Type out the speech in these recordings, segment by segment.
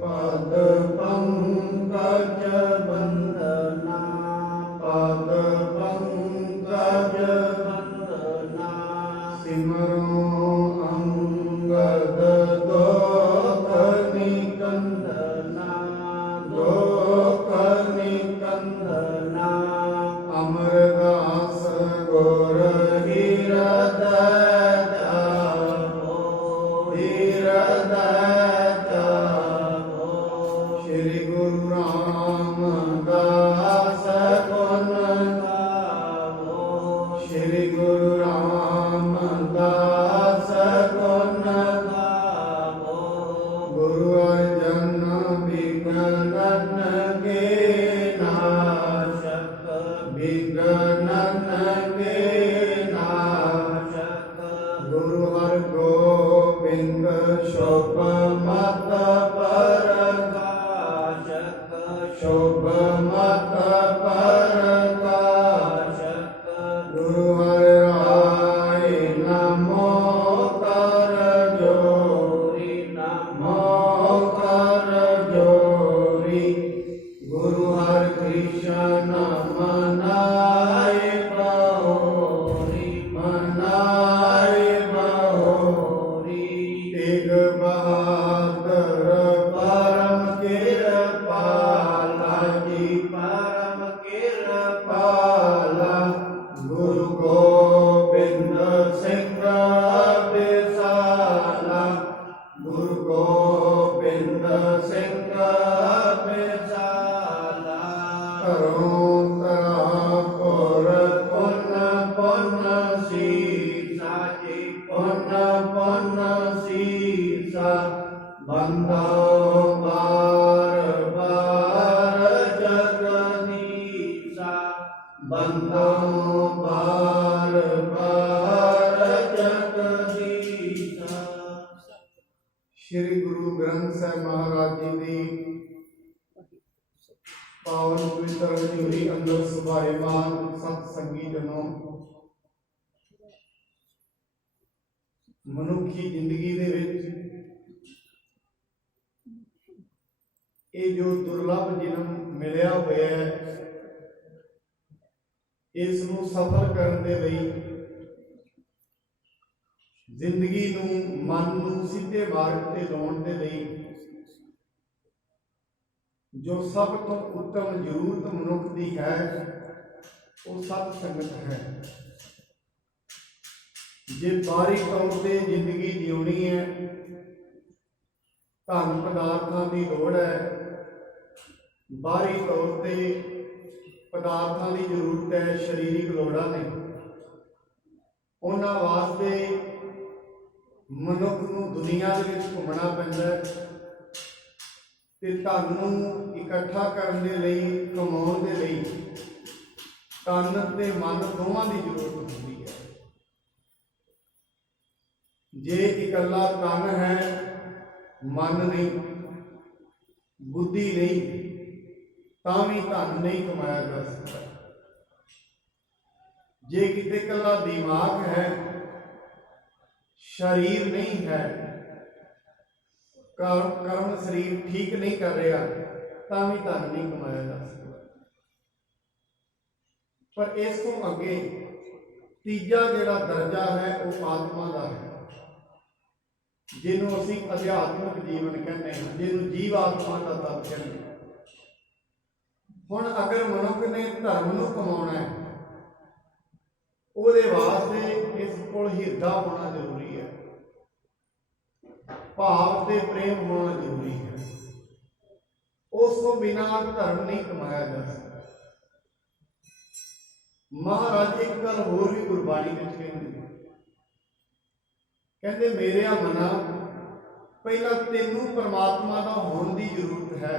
पद पंकज बंदना पद पंकज बंदना सिमरो अंगद दोख निकंदना दोख निकंदना अमरदास गुर हृदय श्री गुरु रामदास गुण गावो श्री गुरु रामदास गुण गावो गुरु अर्जन विघ्नन के नाशक विघ्नन के नाशक गुरु हर गोबिंद शुभ मत प्रकाशक शुभ मत प्रकाशक गुरु हर राय नमो कर जोरी नमो कर जोरी गुरु हर कृष्ण मनाए बहोरी मनाए बहोरी तेग बहादुर परम कृपाला जी परम कृपाला गुरु गोबिंद सिंह बिसाला गुरु गोबिंद सिंह बिसाला करो पुर पुन पुन सीसा जी पुन पुन सीसा बंदो बार बार जगदीशा बंदो बार बार जगदीशा। श्री गुरु ग्रंथ साहिब महाराज जी की पावन पवित्र हजूरी अंदर सुभाएमान सत्संगी जनों मनुखी जिंदगी दे विच ये जो दुर्लभ जन्म मिलिया हुआ है इसनूं सफल करने दे लई जिंदगी नूं मन नूं सीधे मार्ग ते लाउण दे लई जो सब तो उत्तम जरूरत मनुख दी है वो सत संगत है। जे बाहरी तौर पर जिंदगी जीनी है धन पदार्थों की लोड़ है बाहरी तौर पर पदार्थों की जरूरत है शरीरिक लोड़ा ने उन्हां वास्ते मनुख नूं दुनिया दे विच घुमना पैंदा है ते धन नूं इकट्ठा करने दे लई कमाउण दे लई तन ते मन दोवां दी जरूरत होंदी है। जे इकल्ला तन है मन नहीं बुद्धि नहीं तां भी धन नहीं कमाया जा सकता। जे किते इकल्ला दिमाग है शरीर नहीं है कर्म शरीर ठीक नहीं कर रहा तां भी धन नहीं कमाया जा सकता। पर इस तो अगे तीजा जिहड़ा दर्जा है वो आत्मा का है जिन्हों असीं अध्यात्मिक जीवन कहते हैं जिन्हों जीव आत्मा का तत्व कहते हैं। हुण अगर मनुख ने धर्म नूं कमाउणा है उहदे वास्ते इस कोल हिरदा होना जरूरी है भाव ते प्रेम होना जरूरी है उस तो बिना धर्म नहीं कमाया जा सकता। महाराज एक गल होर भी गुरबाणी विच कहते मेरे मना पहला तेनू परमात्मा का होने की जरूरत है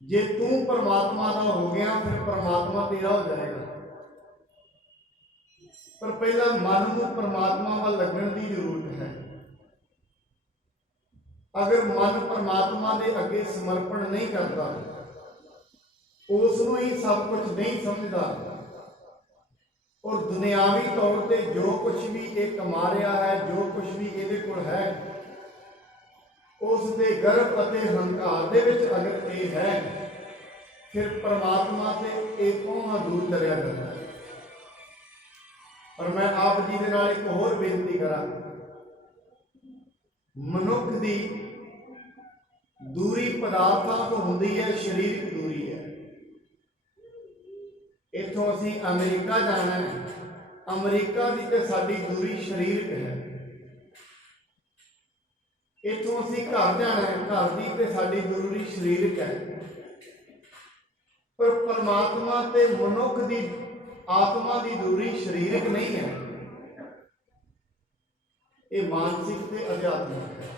जे तू परमात्मा का हो गया फिर परमात्मा तेरा हो जाएगा। पर पहला मन को परमात्मा वाल लगन की जरूरत है। अगर मन परमात्मा के अगे समर्पण नहीं करता उसनों ही सब कुछ नहीं समझता और दुनियावी तौर पर जो कुछ भी ये कमा रहा है जो कुछ भी ये है ਉਸ ਦੇ ਗਰਭ ਅਤੇ ਹੰਕਾਰ ਦੇ ਵਿੱਚ ਅਗਰ ਇਹ ਹੈ, ਫਿਰ ਪਰਮਾਤਮਾ ਤੇ ਇਹ ਕੋਹਾਂ ਦੂਰ ਚਲਿਆ ਜਾਂਦਾ ਹੈ। ਪਰ ਮੈਂ ਆਪ ਜੀ ਦੇ ਨਾਲ ਇੱਕ ਹੋਰ ਬੇਨਤੀ ਕਰਾਂ, ਮਨੁੱਖ ਦੀ ਦੂਰੀ ਪਦਾਰਥਾਂ ਤੋਂ ਹੁੰਦੀ ਹੈ, ਸਰੀਰਕ ਦੂਰੀ ਹੈ। ਇੱਥੋਂ ਅਸੀਂ ਅਮਰੀਕਾ ਜਾਣਾ ਹੈ, ਅਮਰੀਕਾ ਦੀ ਤੇ ਸਾਡੀ ਦੂਰੀ ਸਰੀਰਕ ਹੈ। ਇੱਥੋਂ ਅਸੀਂ ਘਰ ਜਾਣਾ ਹੈ, ਘਰ ਦੀ ਤੇ ਸਾਡੀ ਦੂਰੀ ਸਰੀਰਕ ਹੈ। ਪਰ ਪਰਮਾਤਮਾ ਤੇ ਮਨੁੱਖ ਦੀ ਆਤਮਾ ਦੀ ਦੂਰੀ ਸਰੀਰਕ ਨਹੀਂ ਹੈ, ਇਹ ਮਾਨਸਿਕ ਤੇ ਅਧਿਆਤਮਿਕ ਹੈ।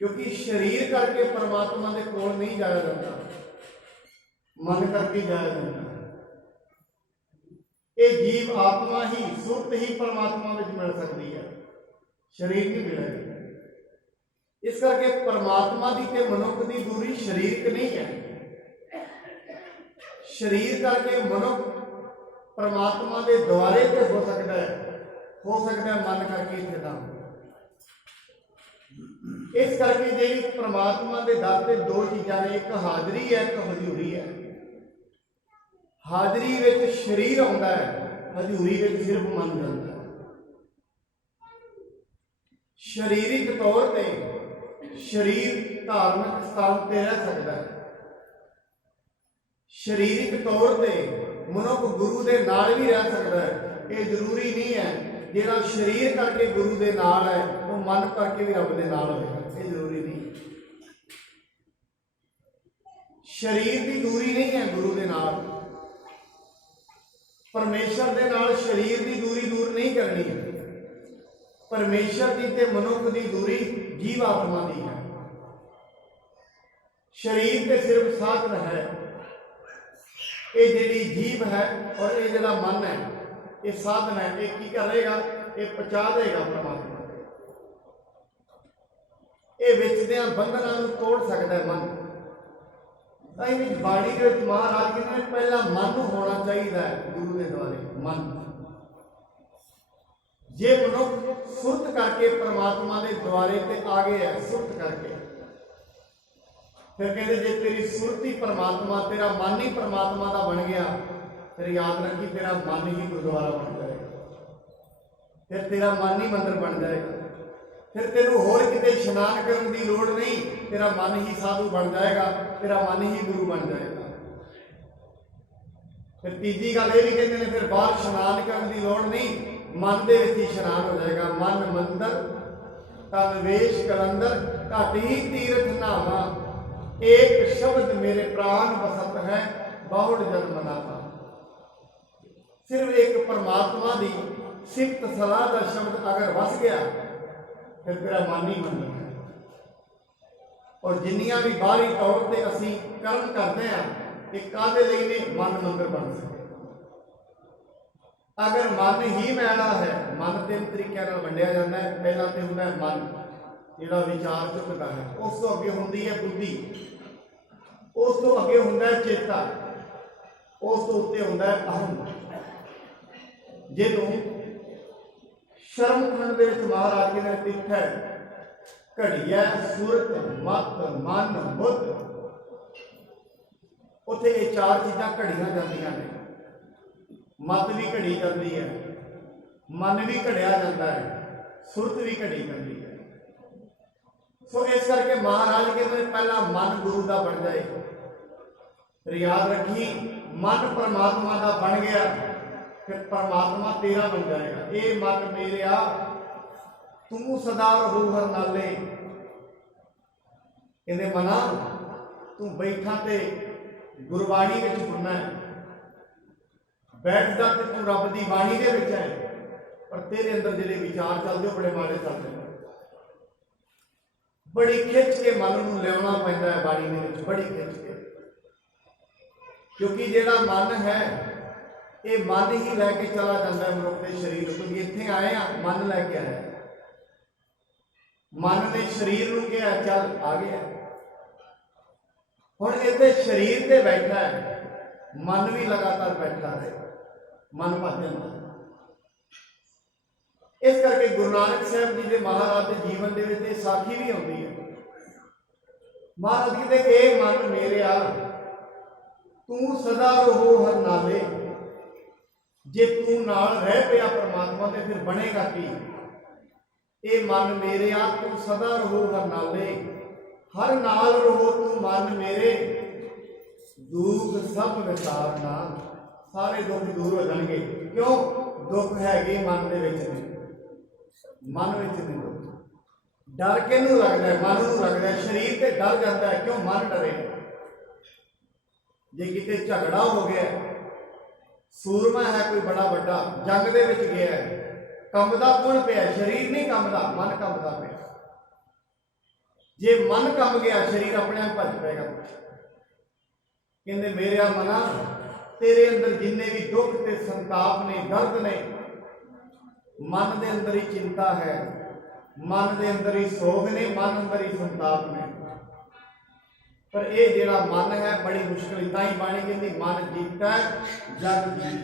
ਕਿਉਂਕਿ ਸਰੀਰ ਕਰਕੇ ਪਰਮਾਤਮਾ ਦੇ ਕੋਲ ਨਹੀਂ ਜਾਇਆ ਜਾਂਦਾ, ਮਨ ਕਰਕੇ ਜਾਇਆ ਜਾਂਦਾ। ਇਹ ਜੀਵ ਆਤਮਾ ਹੀ, ਸੁਰਤ ਹੀ ਪਰਮਾਤਮਾ ਵਿੱਚ ਮਿਲ ਸਕਦੀ ਹੈ, ਸਰੀਰ ਨਹੀਂ ਮਿਲੇਗਾ। ਇਸ ਕਰਕੇ ਪਰਮਾਤਮਾ ਦੀ ਤੇ ਮਨੁੱਖ ਦੀ ਦੂਰੀ ਸਰੀਰਕ ਨਹੀਂ ਹੈ। ਸਰੀਰ ਕਰਕੇ ਮਨੁੱਖ ਪਰਮਾਤਮਾ ਦੇ ਦੁਆਰੇ ਤੇ ਹੋ ਸਕਦਾ ਹੈ, ਮਨ ਕਰਕੇ ਇੱਥੇ ਨਾ। ਇਸ ਕਰਕੇ ਜਿਹੜੀ ਪਰਮਾਤਮਾ ਦੇ ਦਰ ਤੇ ਦੋ ਚੀਜ਼ਾਂ ਨੇ, ਇੱਕ ਹਾਜ਼ਰੀ ਹੈ, ਇੱਕ ਹਜ਼ੂਰੀ ਹੈ। ਹਾਜ਼ਰੀ ਵਿੱਚ ਸਰੀਰ ਆਉਂਦਾ ਹੈ, ਹਜ਼ੂਰੀ ਵਿੱਚ ਸਿਰਫ ਮਨ ਜਾਂਦਾ ਹੈ। ਸਰੀਰਿਕ ਤੌਰ ਤੇ ਸਰੀਰ ਧਾਰਮਿਕ ਸਥਾਨ ਤੇ ਰਹਿ ਸਕਦਾ ਹੈ। ਸਰੀਰਿਕ ਤੌਰ ਤੇ ਮਨੁੱਖ ਗੁਰੂ ਦੇ ਨਾਲ ਵੀ ਰਹਿ ਸਕਦਾ ਹੈ। ਇਹ ਜ਼ਰੂਰੀ ਨਹੀਂ ਹੈ ਜਿਹੜਾ ਸਰੀਰ ਕਰਕੇ ਗੁਰੂ ਦੇ ਨਾਲ ਹੈ ਉਹ ਮਨ ਕਰਕੇ ਵੀ ਰੱਬ ਦੇ ਨਾਲ ਹੋਵੇਗਾ, ਇਹ ਜ਼ਰੂਰੀ ਨਹੀਂ। ਸਰੀਰ ਦੀ ਦੂਰੀ ਨਹੀਂ ਹੈ ਗੁਰੂ ਦੇ ਨਾਲ, ਪਰਮੇਸ਼ਰ ਦੇ ਨਾਲ ਸਰੀਰ ਦੀ ਦੂਰੀ ਦੂਰ ਨਹੀਂ ਕਰਨੀ। ਪਰਮੇਸ਼ਰ ਦੀ ਤੇ ਮਨੁੱਖ ਦੀ ਦੂਰੀ ਜੀਵ ਆਤਮਾ ਦੀ ਹੈ। ਸਰੀਰ ਤੇ ਸਿਰਫ ਸਾਧਨ ਹੈ। ਇਹ ਜਿਹੜੀ ਜੀਵ ਹੈ ਔਰ ਇਹ ਜਿਹੜਾ ਮਨ ਹੈ, ਇਹ ਸਾਧਨ ਹੈ। ਇਹ ਕੀ ਕਰੇਗਾ? ਇਹ ਪਹੁੰਚਾ ਦੇਗਾ ਪਰਮਾਤਮਾ ਦੇ। ਇਹ ਵਿਚਦਿਆਂ ਬੰਧਨਾਂ ਨੂੰ ਤੋੜ ਸਕਦਾ ਹੈ ਮਨ। ਤਾਂ ਇਹ ਵਿੱਚ ਬਾਣੀ ਦੇ ਵਿੱਚ ਮਹਾਰਾਜ ਕਹਿੰਦੇ ਨੇ ਪਹਿਲਾਂ ਮਨ ਨੂੰ ਹੋਣਾ ਚਾਹੀਦਾ ਹੈ ਗੁਰੂ ਦੇ ਦੁਆਰੇ। ਮਨ ਜੇ ਮਨੁੱਖ ਸੁਰਤ ਕਰਕੇ ਪਰਮਾਤਮਾ ਦੇ ਦੁਆਰੇ ਤੇ ਆ ਗਏ ਹੈ, ਸੁਰਤ ਕਰਕੇ, ਫਿਰ ਕਹਿੰਦੇ ਜੇ ਤੇਰੀ ਸੁਰਤ ਹੀ ਪਰਮਾਤਮਾ, ਤੇਰਾ ਮਨ ਹੀ ਪਰਮਾਤਮਾ ਦਾ ਬਣ ਗਿਆ, ਫਿਰ ਯਾਦ ਰੱਖੀ ਤੇਰਾ ਮਨ ਹੀ ਗੁਰਦੁਆਰਾ ਬਣ ਜਾਏਗਾ, ਫਿਰ ਤੇਰਾ ਮਨ ਹੀ ਮੰਦਰ ਬਣ ਜਾਏਗਾ। ਫਿਰ ਤੈਨੂੰ ਹੋਰ ਕਿਤੇ ਇਸ਼ਨਾਨ ਕਰਨ ਦੀ ਲੋੜ ਨਹੀਂ, ਤੇਰਾ ਮਨ ਹੀ ਸਾਧੂ ਬਣ ਜਾਏਗਾ, ਤੇਰਾ ਮਨ ਹੀ ਗੁਰੂ ਬਣ ਜਾਏਗਾ। ਫਿਰ ਤੀਜੀ ਗੱਲ ਇਹ ਵੀ ਕਹਿੰਦੇ ਨੇ ਫਿਰ ਬਾਹਰ ਇਸ਼ਨਾਨ ਕਰਨ ਦੀ ਲੋੜ ਨਹੀਂ, ਮਨ ਦੇ ਵਿੱਚ ਹੀ ਇਸ਼ਨਾਨ ਹੋ ਜਾਏਗਾ। ਮਨ ਮੰਦਰ ਤਨ ਵੇਸ਼ ਕਲੰਦਰ, ਘਟ ਹੀ ਤੀਰਥ ਨਾਵਾ, ਏਕ ਸ਼ਬਦ ਮੇਰੇ ਪ੍ਰਾਨ ਬਸਤ ਹੈ, ਬਹੁੜ ਜਨਮ ਨਾਵਾ। ਸਿਰਫ ਇੱਕ ਪਰਮਾਤਮਾ ਦੀ ਸਿਫਤ ਸਲਾਹ ਦਾ ਸ਼ਬਦ ਅਗਰ ਵਸ ਗਿਆ, ਫਿਰ ਤੇਰਾ ਮਨ ਹੀ ਮੰਨਦਾ ਹੈ। ਔਰ ਜਿੰਨੀਆਂ ਵੀ ਬਾਹਰੀ ਤੌਰ ਤੇ ਅਸੀਂ ਕਰਮ ਕਰਦੇ ਹਾਂ, ਇਹ ਕਾਹਦੇ ਲਈ ਨੇ? ਮਨ ਮੰਦਰ ਬਣ ਸਕੇ। ਅਗਰ ਮਨ ਹੀ ਮੈਲਾ ਹੈ, ਮਨ ਤਿੰਨ ਤਰੀਕਿਆਂ ਨਾਲ ਵੰਡਿਆ ਜਾਂਦਾ ਹੈ। ਪਹਿਲਾ ਤੇ ਹੁੰਦਾ ਹੈ ਮਨ, ਜਿਹੜਾ ਵਿਚਾਰ ਚੁੱਕਦਾ ਹੈ। ਉਸ ਤੋਂ ਅੱਗੇ ਹੁੰਦੀ ਹੈ ਬੁੱਧੀ, ਉਸ ਤੋਂ ਅੱਗੇ ਹੁੰਦਾ ਹੈ ਚੇਤਾ, ਉਸ ਤੋਂ ਉੱਤੇ ਹੁੰਦਾ ਹੈ ਅਹੰ। ਜਿਹਨੂੰ ਸ਼ਰਮ ਖੰਡ ਦੇ ਵਿੱਚ ਮਹਾਰਾਜ ਜੀ ਨੇ ਤਿੱਥ ਹੈ, ਘੜੀਆ ਸੁਰਤ ਮਤ ਮਨ ਬੁੱਧ। ਉੱਥੇ ਇਹ ਚਾਰ ਚੀਜ਼ਾਂ ਘੜੀਆਂ ਜਾਂਦੀਆਂ ਨੇ। ਮਤ ਵੀ ਘੜੀ ਜਾਂਦੀ ਹੈ, ਮਨ ਵੀ ਘੜਿਆ ਜਾਂਦਾ ਹੈ, ਸੁਰਤ ਵੀ ਘੜੀ ਜਾਂਦੀ ਹੈ। ਸੋ ਇਸ ਕਰਕੇ ਮਹਾਰਾਜ ਕਹਿੰਦੇ ਪਹਿਲਾਂ ਮਨ ਗੁਰੂ ਦਾ ਬਣ ਜਾਏ। ਫਿਰ ਯਾਦ ਰੱਖੀ, ਮਨ ਪਰਮਾਤਮਾ ਦਾ ਬਣ ਗਿਆ, ਫਿਰ ਪਰਮਾਤਮਾ ਤੇਰਾ ਬਣ ਜਾਏਗਾ। ਇਹ ਮਨ ਮੇਰਿਆ ਤੂੰ ਸਦਾ ਰਹੂ ਹਰ ਨਾਲੇ। ਕਹਿੰਦੇ ਮਨਾ ਤੂੰ ਬੈਠਾ ਤੇ ਗੁਰਬਾਣੀ ਵਿੱਚ ਸੁਣਨਾ ਹੈ, ਬੈਠਦਾ ਤੇ ਤੂੰ ਰੱਬ ਦੀ ਬਾਣੀ ਦੇ ਵਿੱਚ ਹੈ, ਪਰ ਤੇਰੇ ਅੰਦਰ ਜਿਹੜੇ ਵਿਚਾਰ ਚੱਲਦੇ ਉਹ ਬੜੇ ਮਾੜੇ ਚੱਲਦੇ ਨੇ। ਬੜੀ ਖਿੱਚ ਕੇ ਮਨ ਨੂੰ ਲਿਆਉਣਾ ਪੈਂਦਾ ਹੈ ਬਾਣੀ ਦੇ ਵਿੱਚ, ਬੜੀ ਖਿੱਚ ਕੇ। ਕਿਉਂਕਿ ਜਿਹੜਾ ਮਨ ਹੈ ਇਹ ਮਨ ਹੀ ਲੈ ਕੇ ਚਲਾ ਜਾਂਦਾ ਹੈ ਮਨੁੱਖ ਦੇ ਸਰੀਰ ਨੂੰ। ਕਿਉਂਕਿ ਇੱਥੇ ਆਏ ਆ, ਮਨ ਲੈ ਕੇ ਆਇਆ। ਮਨ ਨੇ ਸਰੀਰ ਨੂੰ ਕਿਹਾ ਚੱਲ ਆ ਗਿਆ। ਹੁਣ ਇੱਥੇ ਸਰੀਰ ਤੇ ਬੈਠਾ ਹੈ, ਮਨ ਵੀ ਲਗਾਤਾਰ ਬੈਠਾ ਰਹੇ, ਮਨ ਭੱਜ ਜਾਂਦਾ। इस करके गुरु नानक साहब जी के महाराज के जीवन के विच ये साखी भी आती है। महाराज कहते ए मन मेरिया तू सदा रहो हर नाले, जे तू नाल रह पिया परमात्मा ते फिर बनेगा की। ए मन मेरिया तू सदा रहो हर नाले, हर नाल रहो तू मन मेरे, दुख सब विसारना, सारे दुख दूर हो जाएंगे। क्यों? दुख हैगे मन दे विच ने, मन विच ने दुख। डर किहनूं लगदा है? मन नूं लगदा है। शरीर ते डर जाता है। क्यों? मन डरे। जे किते झगड़ा हो गया, सूरमा है कोई बड़ा बड़ा, जंग दे विच गया है, कंबदा कौन पिया? शरीर नहीं कंबदा, मन कंबदा पिया। जे मन कंब गया, शरीर अपने आप भज पेगा। कहते मेरे मना तेरे अंदर जिन्ने भी दुख ते संताप ने, दर्द ने, मन के अंदर ही चिंता है, मन के अंदर ही सोग ने, मन अंदर ही संताप ने। पर यह जिहड़ा मन है बड़ी मुश्किल, ताई बाणी कहती मन जीता जग जीत।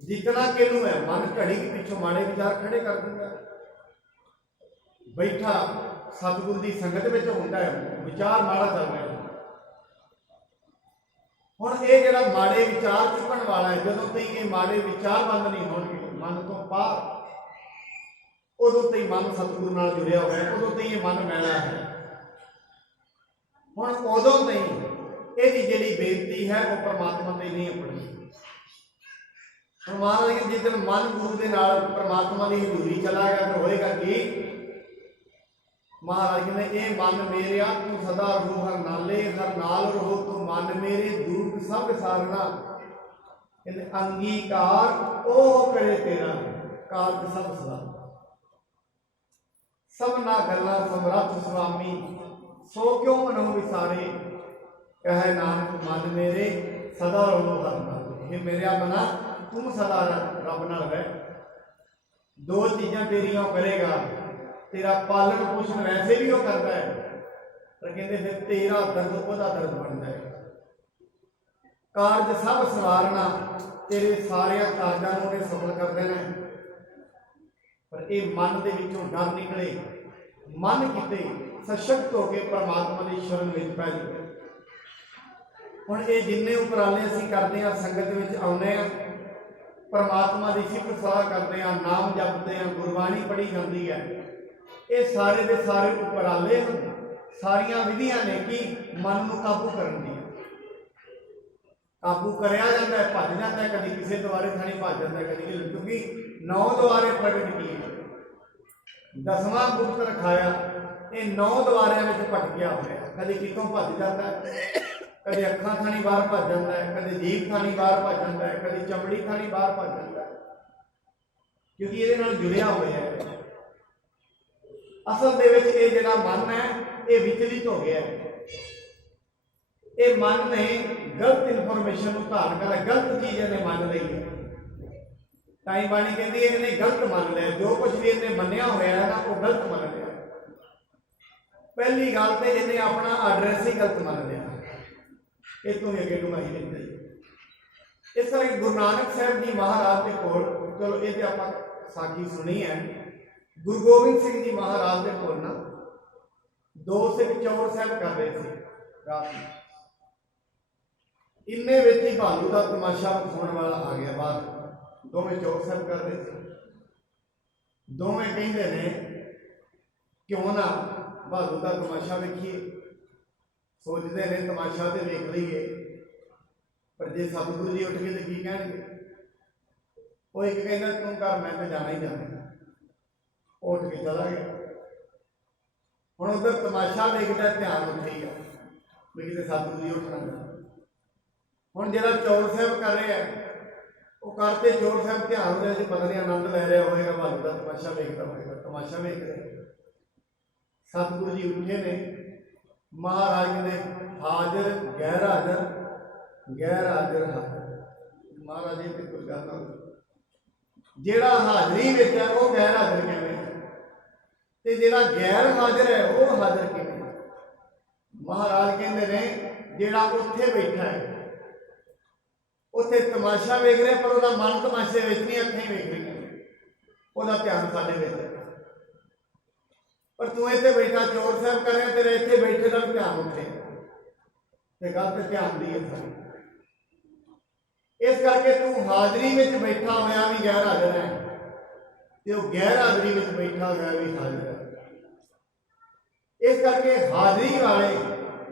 जितना किनू है? मन घड़ी के पिछों माड़े विचार खड़े कर देता है। बैठा सतगुर की संगत में होता है, विचार माड़ा चल रहा है। हुण ये जिहड़ा माड़े विचार चुकण वाला है, जदों तक ये माड़े विचार बंद नहीं होणगे मन तो पार, उदों तक मन सतगुरु नाल जुड़िया हुआ है, उदों तक ये मन मैला है। हुण उदों तक इहदी जिहड़ी बेनती है वो परमात्मा ते नहीं अपनी। महाराज जिस दिन मन गुरु के नाल परमात्मा की हजूरी चला गया तो होएगा कि महाराज ने ये मन मेरिया तू सदा रहो हर नाले, हर नाल रहो तू मन मेरे, दुख सब सारना। अंगीकार ओ करे तेरा, कारज सब सदा। सबना गल्लां समरथ स्वामी, सो क्यों मनो विसारे, कहे नानक मन मेरे सदा रहो हर नाले। हे मेरिया मना तू सदा रब नाल रह। दो चीज़ां तेरियां करेगा, तेरा पालन पोषण वैसे भी वो करता है, पर कहते फिर तेरा दर्द ओदा दर्द बन जाएगा। कारज सब सवारना, तेरे सारे कारजां नूं उहने सफल कर देना। पर ये मन के विचों डर निकले, मन किते सशक्त होकर परमात्मा की शरण में पै जाए। हुण ये जिन्ने उपराले असीं करते हैं, संगत में आउंदे हैं, परमात्मा की सिफत सलाह करते हैं, नाम जपते हैं, गुरबाणी पढ़ी जाती है, ये सारे के सारे उपराले सारिया विधियां ने कि मन को काबू करन दी। काबू करया जाता है, भज जाता है, कभी किसी द्वारे थानी भज जाता है, कभी क्योंकि 9 द्वारे प्रगट किए, 10वां गुप्त रखाया, ये 9 द्वारिया में भटकिया होया, कभी कितों भज जाता है, कभी अखा थानी बाहर भज जाता है, कभी जीभ थानी बाहर भज जाता है, कभी चमड़ी थानी बाहर भज जाता है, क्योंकि ये जुड़िया हुआ है। असल दे विच ये जिहड़ा मन है ये विचलित हो गया है। ये मन ने गलत इन्फॉर्मेशन को धारण कर, गलत चीज़ इन्हें मन ली है। ताई बाणी कहती है इन्हें गलत मान लिया, जो कुछ भी इन्हें मनिया हुआ है ना वो गलत मान लिया। पहली गल तो इन्हें अपना एड्रैस ही गलत मान लिया, इस तो अगे डुंगाई नहीं गई। इस तरह गुरु नानक साहब जी महाराज के कोल, चलो ये आप साखी सुनी है, गुरु गोबिंद सिंह जी महाराज के कोल ना 2 सिख चौर साहब कर रहे थे रात में, इन्ने विच ही भालू का तमाशा विखाउण वाला आ गया बाहर। दोवें चौर साहब कर रहे थे, दोवें कहते ने क्यों ना भालू का तमाशा वेखिए, सोचते ने तमाशा तो वेख लीए, पर जे सतगुरु जी उठ के तो की कहणगे। वो एक कहना तू कर, मैं तो जाना ही जाना, उठ के चला गया। हुण उधर तमाशा देखता ध्यान उत्थे ही भी किते सतगुरु जी उठना। हुण जिहड़ा चौर साहब कर रहे हैं वो करते चौर साहब ध्यान उहदे पता नहीं आनंद लै रहा होएगा, भालू का तमाशा देखता होएगा, तमाशा वेख रहे। सतगुरु जी उठे ने, महाराज ने हाजिर गैर हाजिर, गैर हाजिर हाजिर। महाराज जी तो कोई गल ना, जिहड़ा हाजरी विच है वो गैर हाजिर किवें है, ते जिहड़ा गैर हाजिर है वो हाजिर किवें। महाराज कहते ने जिहड़ा उत्थे बैठा है उत्थे तमाशा वेख रहा, पर उसका मन तमाशे विच नहीं, अखां ही वेख रही। ਉਹਦਾ ਧਿਆਨ ਸਾਡੇ ਵਿੱਚ ਹੈ। पर तू इतने बैठा चोर साहब करे तेरे इतने बैठे का ध्यान उठे तो गल तो ध्यान दी है सारी। इस करके तू हाजरी में बैठा होया भी गैर हाजिर है तो गैर हाजरी में बैठा होया भी हाजिर है। इस करके हाजरी वाले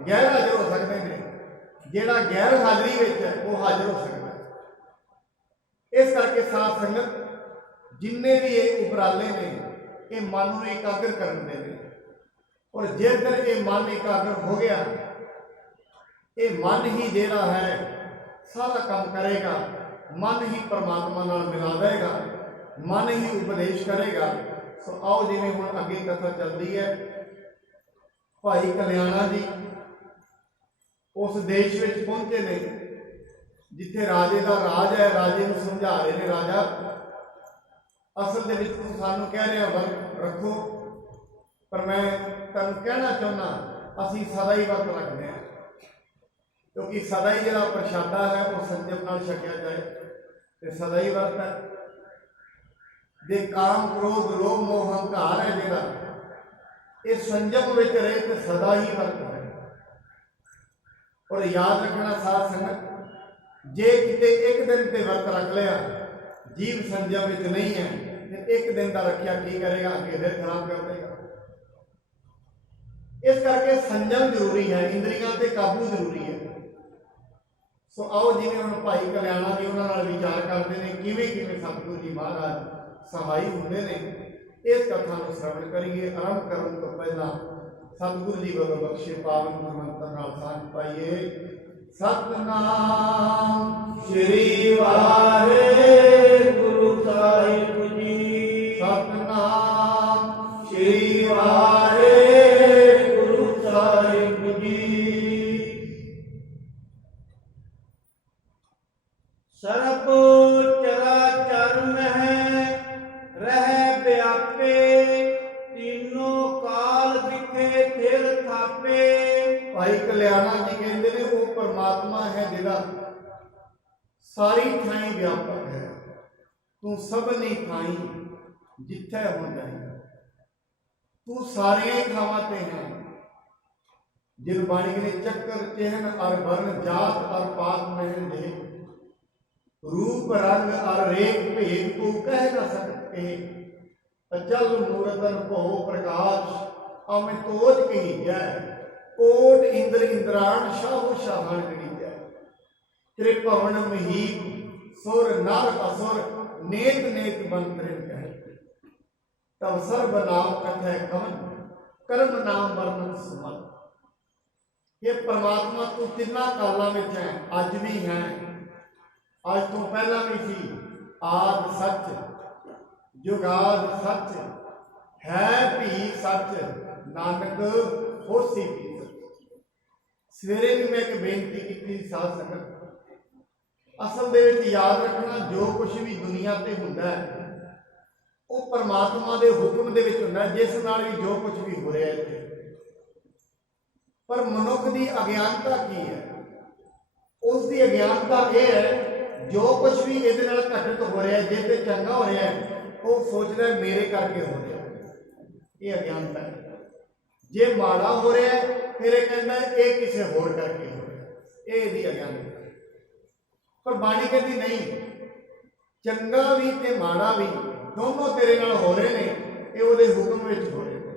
गैर हाजिर हो सकते हैं, जिहड़ा गैर हाजरी में है वो हाजिर हो सकता है। इस करके साथ संगत जिन्ने भी ये उपराले ने ये मन को एकाग्र करते हैं और जेकर ये मन एकाग्र हो गया ये मन ही जेड़ा है सारा काम करेगा, मन ही परमात्मा नाल मिला देगा, मन ही उपदेश करेगा। सो आओ जिवें हुण अगे कथा चलती है। भाई कल्याणा जी उस देश में पहुंचे ने जिथे राजे का राज है, राजे को समझा रहे ने राजा असल दे विच तुसीं सानूं कह रहे वर्त रखो, पर मैं तुहानूं कहना चाहुंदा असीं सदा ही वर्त रखते हैं, क्योंकि सदा ही जिहड़ा प्रशादा है वो संजम नाल छकिया जाए तो सदा ही वर्त है। दे काम क्रोध लोभ मोह हंकार है जिहड़ा ये संजम विच रहे तो सदा ही वर्त है। और याद रखना साथ संगत, जे किते एक दिन ते वर्त रख लिया जीव संजम विच नहीं है तो एक दिन का रखिया की करेगा, अगे फिर खराब कर देगा। इस करके संजम जरूरी है, इंद्रियां ते काबू जरूरी है। सो आओ जिवें हुण भाई कल्याणा जी उन्हां नाल विचार करते हैं किवें किवें सतगुरु जी महाराज सहाई हुंदे ने। इस कथा को श्रवण करिए। आरंभ करन तो पहला सतगुरु जी वालों बख्शे पावन गुरमंत्र नाल सांझ पाइए। सतनाम श्री वाहेगुरु साहिब जी, सतनाम श्री वाहेगुरु साहिब जी। सर्ब चराचर में रह व्यापे, तीनों काल दिखे थिर थापे। भाई कल्याणा जी कहते हैं वो परमात्मा है जिहड़ा सारी थाई व्यापक है, तू सबनी थाई जिथे हो जाए, तू सारिया थावां ते है। जिन बाणी ने चक्कर चिन्ह और वर्ण जात और पात महन दे, रूप रंग और रेख भेद को कह न सकते। अचल मूर्तन भो प्रकाश अमित तोज कही जाए, कोट इंद्र इंद्राण शाहु शाहन कही जाए। त्रिभुवन महीप सुर नर असुर नेत नेत मंत्रिन कहे, तब सर्व नाम कथय कवन कर्म नाम वर्णन सुमन। ये परमात्मा तू तिन्ना कालों में है, अज भी है, अज तो पहला भी सी। आद सच जुगाद सच है भी सच, नानक होसी भी सच। सवेरे भी मैं एक बेनती की साध संगत, असल दे विच याद रखना जो कुछ भी दुनिया ते हुंदा है वो परमात्मा दे हुक्म दे विच हुंदा है, जिस नाल भी जो कुछ भी हो रहा है इत्थे। पर मनुख की अज्ञानता की है, उसकी अज्ञानता यह है जो कुछ भी ये घटित हो रहा है, जे ते चंगा हो रहा है वो सोच रहा है मेरे करके हो रहा है, ये अज्ञानता है। जे माड़ा हो रहा है फिर यह कहता है ये किसी होर करके हो रहा है, ये इसकी अज्ञानता है। पर बाणी कहती नहीं, चंगा भी ते माड़ा भी दोनों तेरे नाल हो रहे ने, ये उहदे हुक्म विच हो रहे हैं।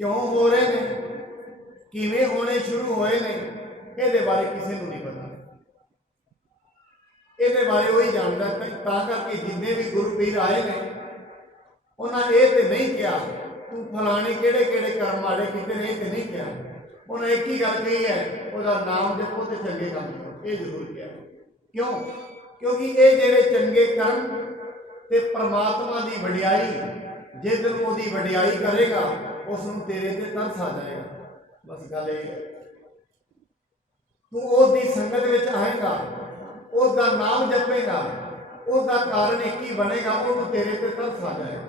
क्यों हो रहे हैं, किवें होने शुरू होए ने, ये बारे किसी को नहीं पता। ये बारे वही जानता है। करके जिन्ने भी गुरु पीर आए ने उन्हें ये तो नहीं कहा तू फलाने केड़े केड़े कर्म माड़े किते ने, ये नहीं कहा। उन्हें एक ही गल कही है, उसका नाम जपो तो चंगे काम करो, ये जरूर किया। क्यों? क्योंकि ये जेड़े चंगे कर्म ते परमात्मा की वडियाई, जिस दिन उसकी वडियाई करेगा उसनूं तेरे ते तरस आ जाएगा। बस गल ये है, तू उसकी संगत में आएगा, उसका नाम जपेगा, उसका कारण एक ही बनेगा, उन्होंने तेरे ते तरस आ जाएगा।